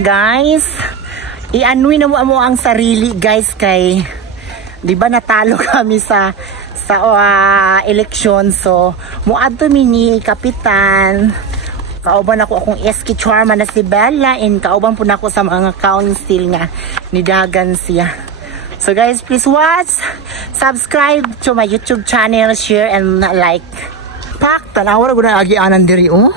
Guys, i-anuin na mo ang sarili guys kay di ba natalo kami sa eleksyon, so muadto mini kapitan kauban ako akong SK chairman na si Bella and kauban po nako sa mga council nga nidagan siya. So guys, please watch, subscribe to my YouTube channel, share and like. Pak, tanawa ko na agianan diri oh.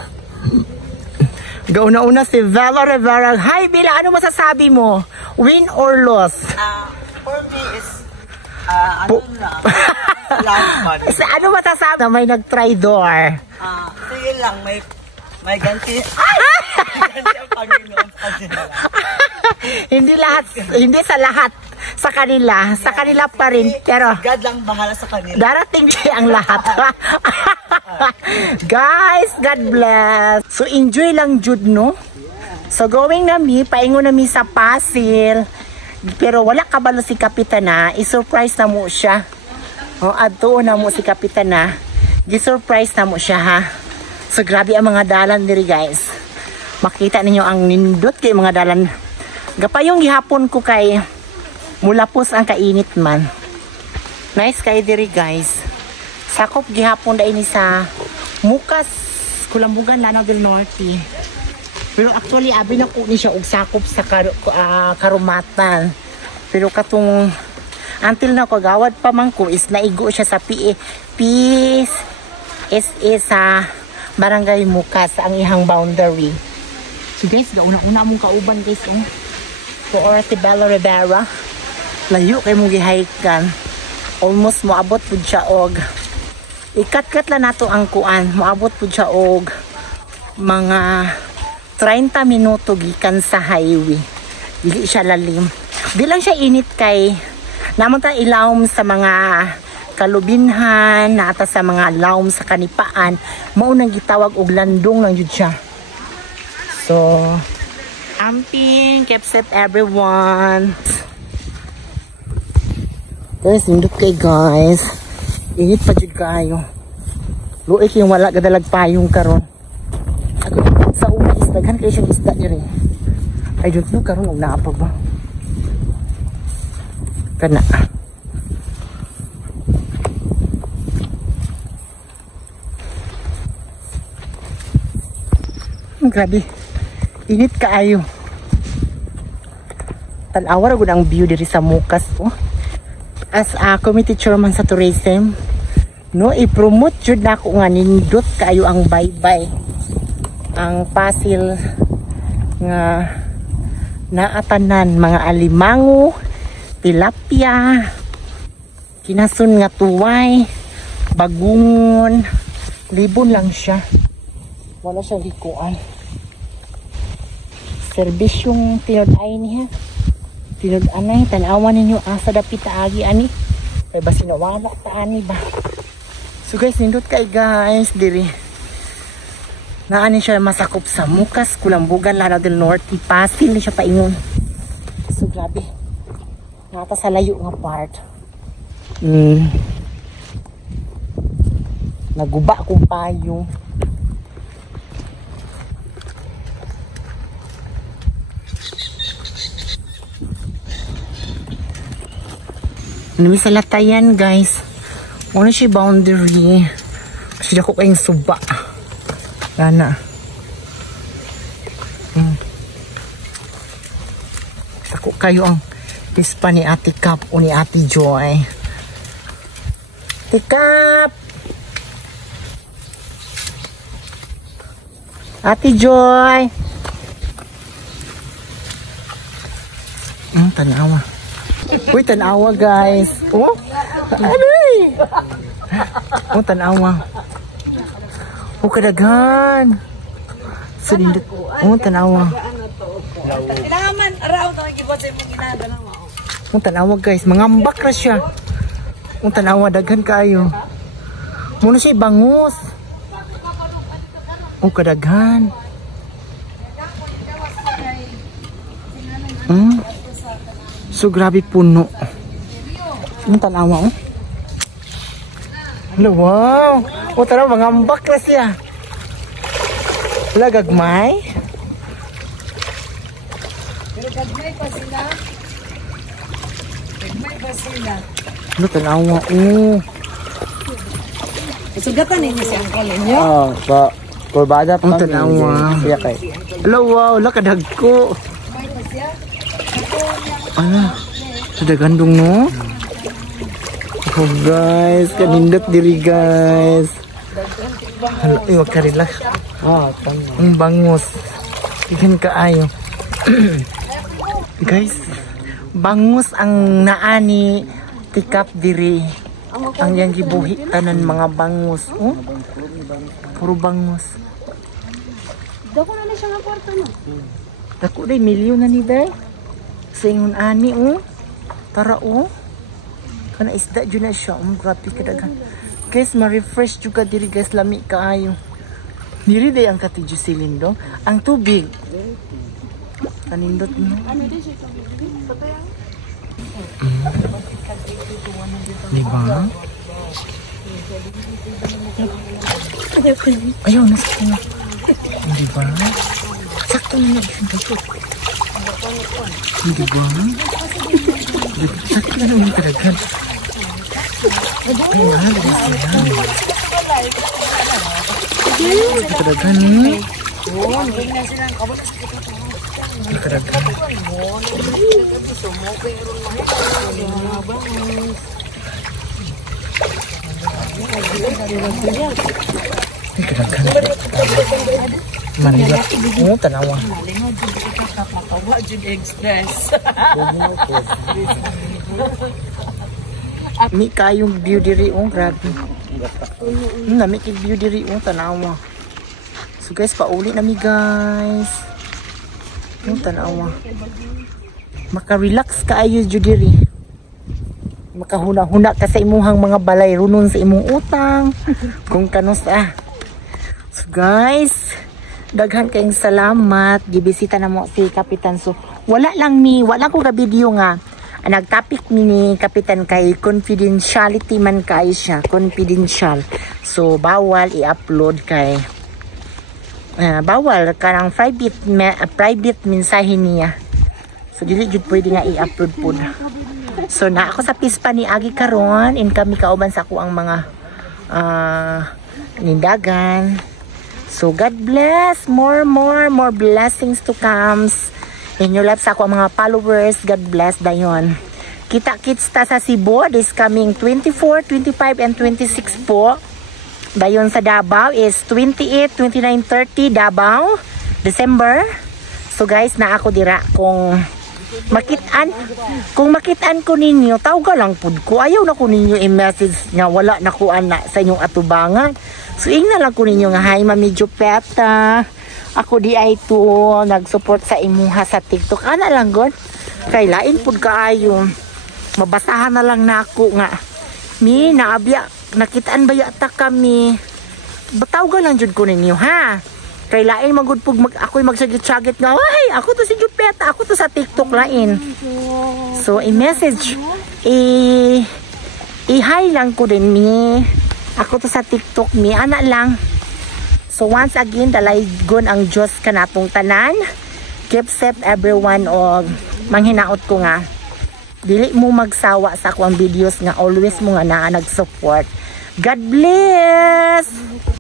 Gauna-una si Bella Rivera. Hi Bella, ano masasabi mo? Win or loss? For me is ano na. Ano masasabi na may nag-try-door? Sige lang, may ganti. Ganti ang Panginoon sa kanila. Hindi sa lahat. Sa kanila pa rin. Pero God lang bahala sa kanila. darating din ang lahat. Guys, God bless. So enjoy lang jud no. So going nami, paingon nami sa Pasil. Pero wala kabalo si Kapitana, i-surprise na mo siya. Adto na mo si Kapitana, gi-surprise na mo siya ha. So grabe ang mga dalan diri guys. Makita ninyo ang nindot kay mga dalan. Gapayong gihapon ko kay mulapos ang kainit man. Nice kay diri guys. Sakop gihapon da ini sa Mukas, Kulambugan, Lanao del Norte. Pero actually abi na ko ni siya og sakop sa Karumatan. Pero katong until na kagawad pa man ko is naigo siya sa Peace SA sa Barangay Mukas ang ihang boundary. So guys, gauna-una mong kauban guys oh. For si Bella Rivera. Layo kay mong gihikan. Almost moabot pud siya og ikat-kat lang nato ang kuan. Moabot pud siya og mga 30 minuto gikan sa highway. Dili siya lalim. Di lang siya init kay naman ta ilawom sa mga kalubinhan, nata sa mga lawom sa kanipaan. Mao nang gitawag og landong lang jud siya. So, amping, keep safe everyone. Guys, indot kay guys. Init pa jud kayo. Luoy kay wala gadalag payong karon. Sa una is daghan kayo siyang isda niya rin. I don't know karon og naa pa ba. Kana. Grabe. Init kaayo. Tan-awa ra gud ang view diri sa Mukas oh. As a committee chairman sa tourism, no i-promote jud nako nga nindot kaayo ang bye-bye. Ang Pasil nga naatanan mga alimango, tilapia, kinasun nga tuway, bagungon, libon lang siya. Wala siya likuan. Serbisyong tinud-ay niya. Tinud-anay, tanawan ninyo asa dapit agi ani. Kay basin nawala ta ani ba. So guys, nindot kay guys diri. Naani siya masakop sa Mukas, Kulambugan, Lanao del Norte, Pasil ni siya paingon. So grabe. Nata sa layo nga part. Naguba kong payong. Nami sa latayan guys. Ano siya boundary. Kasi ako kayong suba. Lana. Ako kayo ang pispa ni Ate Cap o ni Ate Joy. Ate Cap! Ate Joy! Tanawa. Uy, tanawa guys. Oh? Ano eh? Oh, tanawa. Oh, kadaghan. Salindot. Oh, tanawa. Kailangan man, araw na nagibot sa imong ginagana mo. Oh, tanawa guys. Mangambak na siya. Oh, tanawa. Daghan kayo. Muna siya bangus. Oh, kadaghan. So, grabe puno. Ang tanawa, oh. Hello, wow. O, tara, mangambak na siya. Wala, gagmay. Pero gagmay pa sila. Gagmay pa sila. Ano, tanawa. Sugatan ninyo si Uncle ninyo? Oh, kurbada Ang tanawa. Siya kay. Hello, wow. Lakadag ko. Gagmay pa siya. Ano? Sudah gandong, no? Oh, guys. Kanindot diri, guys. Hala, wag ka relax. Ang bangus. Ikan kaayo. Guys, bangus ang naani tikap diri. Ang yang gibuhi tanan mga bangus. Oh? Puro bangus. Dako na siya nga kwarto no? Dako day, milyon na ni day. Sa ingon ani, oh. Tara, oh. Kana isda dyan na siya. Grabe kadagan. Guys, ma-refresh juga diri, guys. Lami kaayo. Diri day ang katidyo silindo. Ang tubig. Kanindot mo. Ano din siya ito? Patayang? Diba? Ayaw, nasa ko. Diba? Sakto na yun. Diba? Sakto na yun talaga. Ay, mahal. Talaga ni. Talaga. Ay, kadaghan. Manila. Oo, tanawa. Makawa Jud Express. Mi kayong view diri, oh, grabe. Nami kay view diri, oh, tanawa. So guys, pauli nami guys. Oh, tanawa. Maka-relax kaayo jud diri. Makahuna-huna ka sa imuhang mga balay runon sa imong utang. Kung kanus So guys, daghan kayong salamat. Gibisita na mo si Kapitan. So wala ko ka video nga. Nag-topic ni Kapitan kay confidentiality man kay siya, confidential. So bawal i-upload kay bawal kanang private mensahe niya. So dili jud pwede nga i-upload pod. So na ako sa pispa ni Agi karon, in kami kauban sa ako ang mga nindagan. So God bless, more blessings to comes in your life sa ako ang mga followers. God bless dayon. Kita-kits ta sa Cebu this coming 24, 25 and 26 po. Dayon sa Davao is 28, 29, 30 Davao, December. So guys, na ako dira kung makitaan ko ninyo, tawag lang pud ko. Ayaw na ko ninyo i-message nga wala na ko ana sa inyong atubangan. So ingna lang ko ninyo nga hi Mami Jupeta. Ako di ay to nag-support sa imuha sa TikTok. Ana lang god. Kay lain pud kaayo. Mabasahan na lang nako nga. Mi naabya nakitaan ba yata kami. Tawag lang jud ko ninyo ha. Kay lain magud pug ako'y magsagit-sagit nga, ay, ako to si Jupeta, ako to sa TikTok lain. So, i-message, i-hi lang ko din mi. Ako to sa TikTok mi, ana lang. So, once again, dalaygon ang Diyos kanatong tanan. Keep safe everyone o manghinaot ko nga. Dili mo magsawa sa akong videos nga always mo nga naa nag-support. God bless!